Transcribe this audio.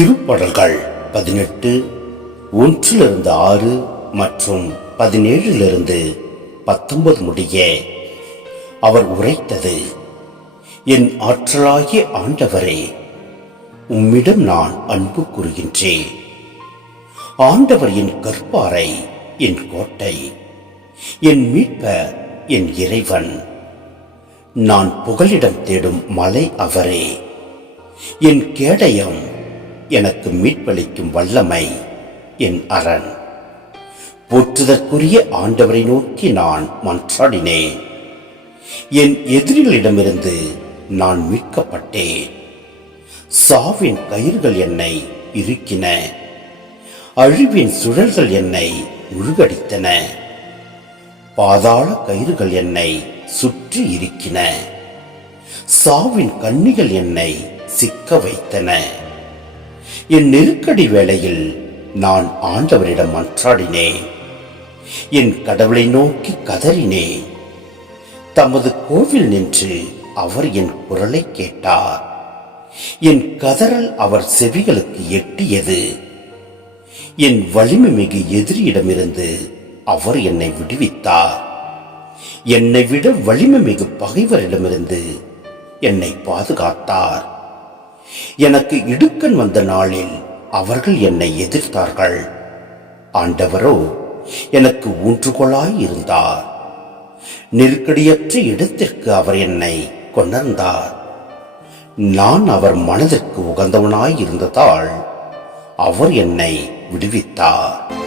திருப்படல்கள் பதினெட்டு ஒன்றிலிருந்து ஆறு மற்றும் பதினேழிலிருந்து பத்தொன்பது முடிய அவர் உரைத்தது என் ஆற்றலாகிய ஆண்டவரே உம்மிடம் நான் அன்பு கூறுகின்றேன். ஆண்டவர் என் கற்பாரை என் கோட்டை என் மீட்ப என் இறைவன். நான் புகலிடம் தேடும் மலை அவரே. என் கேடயம் எனக்கு மீட்பளிக்கும் வல்லமை என் அரண். போற்றுதற்குரிய ஆண்டவரை நோக்கி நான் மன்றாடினேன். என் எதிரிகளிடமிருந்து நான் மீட்கப்பட்டேன். சாவின் கயிர்கள் என்னை இருக்கின அழிவின் சுழல்கள் என்னை முழுகடித்தன. பாதாள கயிறுகள் என்னை சுற்றி இருக்கின சாவின் கண்ணிகள் என்னை சிக்க வைத்தன. என் நெருக்கடி வேளையில் நான் ஆண்டவரிடம் மன்றாடினேன். என் கடவுளை நோக்கி கதறினேன். தமது கோவில் நின்று அவர் என் குரலை கேட்டார். என் கதறல் அவர் செவிகளுக்கு எட்டியது. என் வலிமை மிகு எதிரியிடமிருந்து அவர் என்னை விடுவித்தார். என்னை விட வலிமை மிகு பகைவரிடமிருந்து என்னை பாதுகாத்தார். எனக்கு இடுக்கன் வந்த நாளில் அவர்கள் என்னை எதிர்த்தார்கள். ஆண்டவரோ எனக்கு ஊன்றுகோலாய் இருந்தார். நெருக்கடியற்ற இடத்திற்கு அவர் என்னை கொணர்ந்தார். நான் அவர் மனதிற்கு உகந்தவனாய் இருந்ததால் அவர் என்னை விடுவித்தார்.